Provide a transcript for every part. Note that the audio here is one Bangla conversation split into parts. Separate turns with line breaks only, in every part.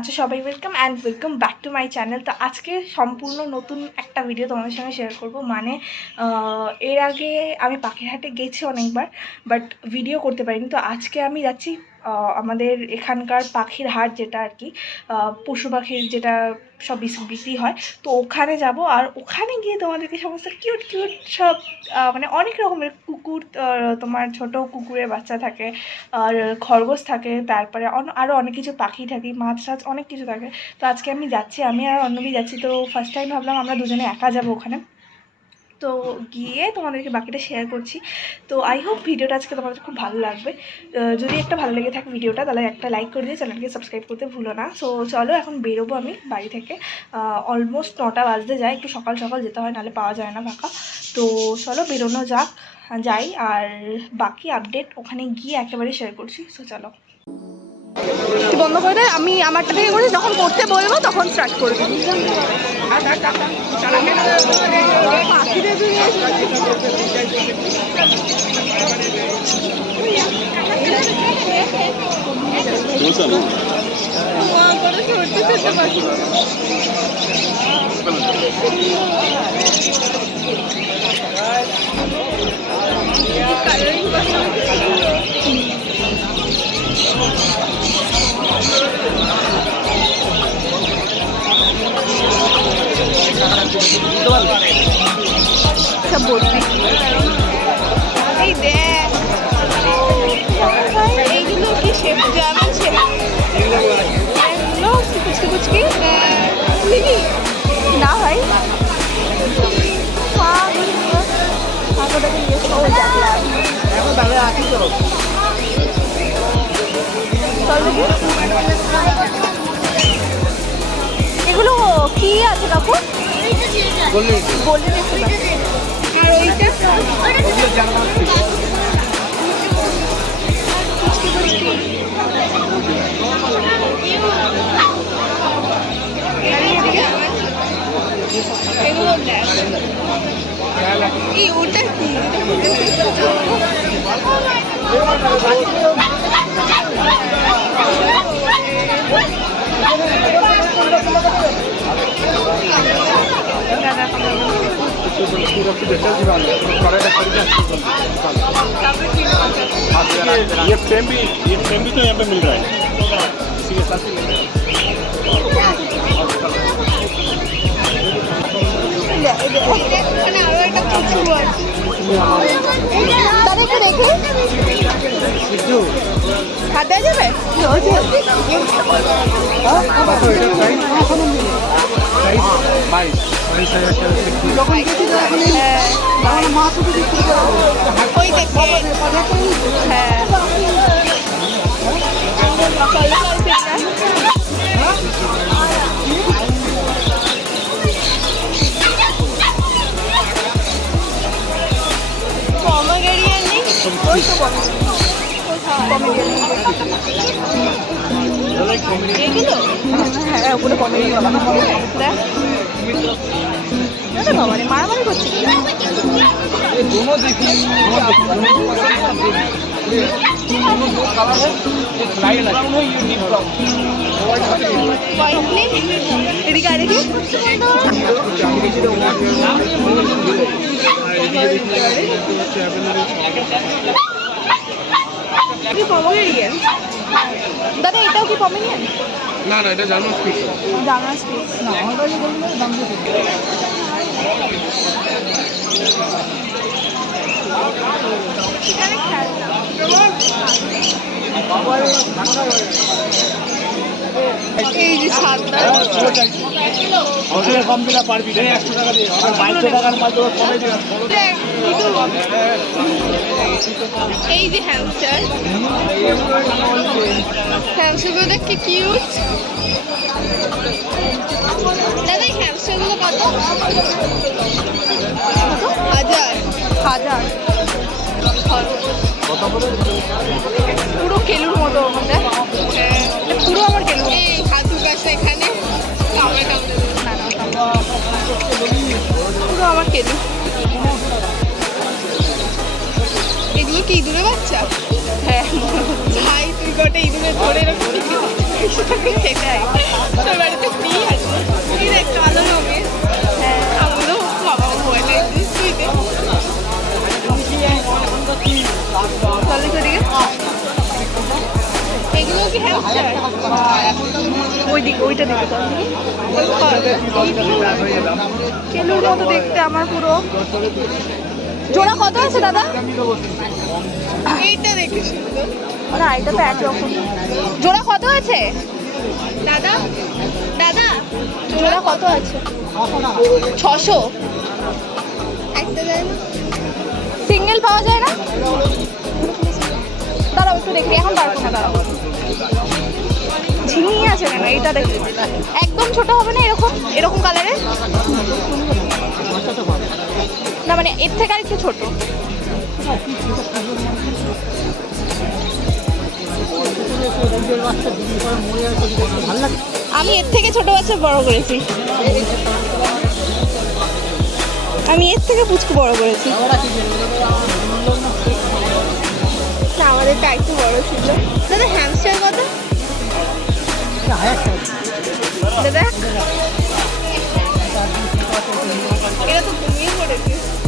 আছো সবাই welcome and welcome back to my channel তো আজকে সম্পূর্ণ নতুন একটা ভিডিও তোমাদের সঙ্গে শেয়ার করব। মানে এর আগে আমি পাখিরহাটে গেছি অনেকবার বাট ভিডিও করতে পারিনি। তো আজকে আমি যাচ্ছি আমাদের এখানকার পাখির হাট যেটা আর কি পশু পাখির যেটা সব বিক্রি হয়, তো ওখানে যাব আর ওখানে গিয়ে তোমাদেরকে সমস্ত কিউট কিউট সব মানে অনেক রকমের কুকুর তোমার ছোট কুকুরের বাচ্চা থাকে, আর খরগোশ থাকে, তারপরে আরও অনেক কিছু পাখি থাকে মাছ টাছ অনেক কিছু থাকে। তো আজকে আমি যাচ্ছি, আমি আর অন্যবি যাচ্ছি, তো ফার্স্ট টাইম ভাবলাম আমরা দুজনে একা যাব ওখানে। তো গিয়ে তোমাদেরকে বাকিটা শেয়ার করছি। তো আই হোপ ভিডিওটা আজকে তোমাদের খুব ভালো লাগবে। যদি একটা ভালো লেগে থাকে ভিডিওটা তাহলে একটা লাইক করে দিয়ে চ্যানেলকে সাবস্ক্রাইব করতে ভুলো না। সো চলো এখন বেরোবো আমি বাড়ি থেকে। অলমোস্ট নটা বাজতে যায়, একটু সকাল সকাল যেতে হয়, নাহলে পাওয়া যায় না ফাঁকা। তো চলো বেরোনো যাক, যাই, আর বাকি আপডেট ওখানে গিয়ে একেবারে শেয়ার করছি। সো চলো। বন্ধ করে আমি আমারটা থেকে করে যখন করতে বলব তখন স্টার্ট করব। সব বলবি এই দেখ এইগুলো কি শেপ জার্মান শেপ এগুলো কুচকি কুচকি লিলি না ভাই এগুলো কি আছে কাকু? এই ওটা কি
ये फ्रेम भी ये फ्रेम भी तो यहाँ पे मिल रहा है। इसी के साथ ही मिल रहा है।
দেখে হাত দেওয়া যাবে হ্যাঁ ওই তো এগুলো হ্যাঁ উপরে পমেরিয়ান দেখ। এদিকে আর এদিকে কি পমেরিয়ান দাদা এটাও কি পমেরিয়ান
না না এটা জার্মান স্পিচ
জার্মান স্পিচ এই যে ছাদটা
ওদের কম দিলে পারবি না একশো টাকা দিয়ে। বাইশশো টাকার মাল তোর কমে
এই যে হ্যামস্টার হ্যামস্টারগুলো দেখ কি কিউট দাদা এই হ্যামস্টারগুলো কত? কত? হাজার। হাজার। পুরো কেলুর মতো দেখ এটা পুরো আমার কেলু। হাতু গাছ এখানে পুরো আমার কেলু। এগুলো কি ইঁদুরের বাচ্চা? হ্যাঁ। ভাই তুই গোটা ইঁদুরের ধরে এরকম
সেটাই তোর বাড়িতে ফ্রি আছে। তুই দেখ কালো
ওই দিকে ওইটা দিকে কেলুর মতো দেখতে আমার পুরো। জোড়া কত আছে দাদা?
এইটা দেখে সুন্দর
না এটা তো একরকম জোড়া কত আছে?
দাদা? দাদা?
জোড়া কত আছে? ছশো।
একটা দেন
সিঙ্গেল পাওয়া যায় না? দাঁড়াও একটু দেখি। এখন পারব না দাঁড়াও। আছে না এইটা দেখি। একদম ছোট হবে না, এরকম এরকম কালারের না মানে এর থেকে আর একটু ছোট। আমি এর থেকে ছোট বাচ্চা বড় করেছি। আমি এর থেকে পুচকু বড় করেছি।
আমাদেরটা একটু বড় ছিল। দাদা হ্যামস্টার কত?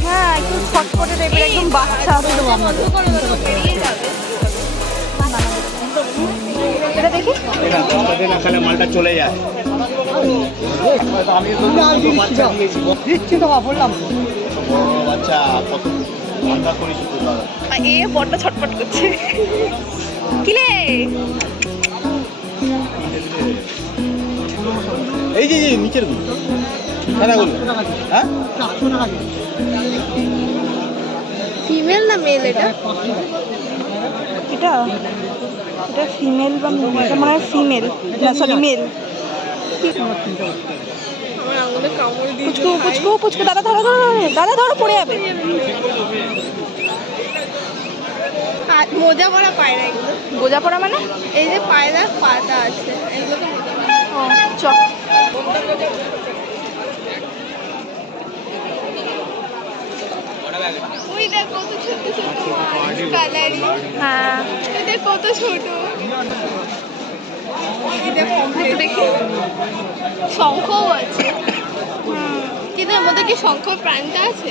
হ্যাঁ একটু ছটফটে টাইপের একদম বাচ্চা এটা দেখি।
মালটা চলে যায়।
দিচ্ছি তো
বাচ্চা কত
এ বড্ড ছটফট করছে। কিলে
এই যে নিচেরগুলো সাদাগুলো হ্যাঁ।
ফিমেল না মেল এটা?
এটা এটা ফিমেল বা এটা মনে হয় ফিমেল না সরি মেল পুচকু পুচকু পুচকু। দাদা ধরো ধরো। দাদা ধরো পড়ে যাবে।
মোজা পরা পায়রা এগুলো।
গোজা পড়া মানে?
এই যে পায়রা পাতা আছে মোজা ওই দেখ কত ছোট ছোট মাছ কালারি।
হ্যাঁ।
ওই কত ছোট। এই দেখ
দেখি।
শঙ্খও আছে।
হুম।
কিন্তু এর মধ্যে কি শঙ্খ প্রাণটা আছে?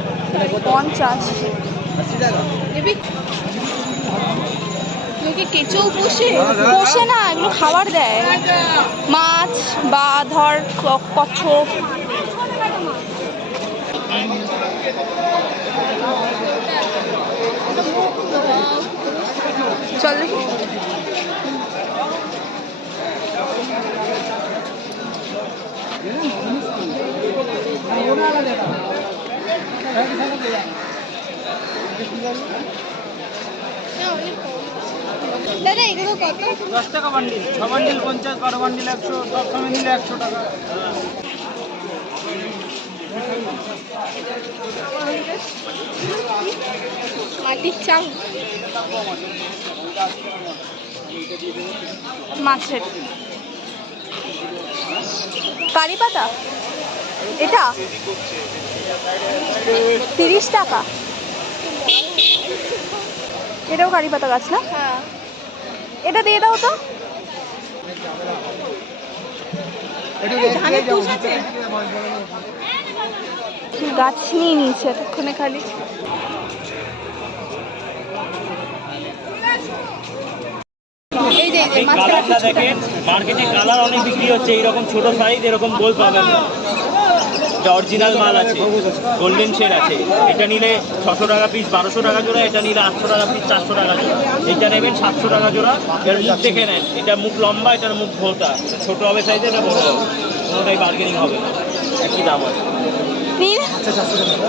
পঞ্চাশ
নেবি তুমি কি কেঁচোও বসে?
না, এগুলো খাবার দেয়। মাছ বা ধর কচ্ছপ। চল দেখি।
দাদা এগুলো কত?
দশ টাকা বান্ডিল ছ বান্ডিল পঞ্চাশ বারো বান্ডিল একশো সব সময় নিলে একশো টাকা।
মাটির চাং
মাছের। কারি পাতা? এটা? তিরিশ টাকা? এটাও কারি পাতা গাছ না?
হ্যাঁ।
এটা দিয়ে দাও তো। গাছ নিয়ে নিয়েছে এতক্ষণে খালি।
কালারটা দেখেন মার্কেটে কালার অনেক বিক্রি হচ্ছে এইরকম ছোট সাইজ এরকম গোল পাবেন এটা অরিজিনাল মাল আছে গোল্ডেন শেড আছে এটা নিলে ছশো টাকা পিস বারোশো টাকা জোড়া এটা নিলে আটশো টাকা পিস চারশো টাকা জোড়া। এটা নেবেন সাতশো টাকা জোড়া। এর মুখ দেখে নেন এটা মুখ লম্বা এটার মুখ ভোটা ছোটো হবে সাইজে এটা বড় হবে। কোনোটাই বার্গেনিং হবে। না একই দাম আছে।
নিন
চারশো টাকা।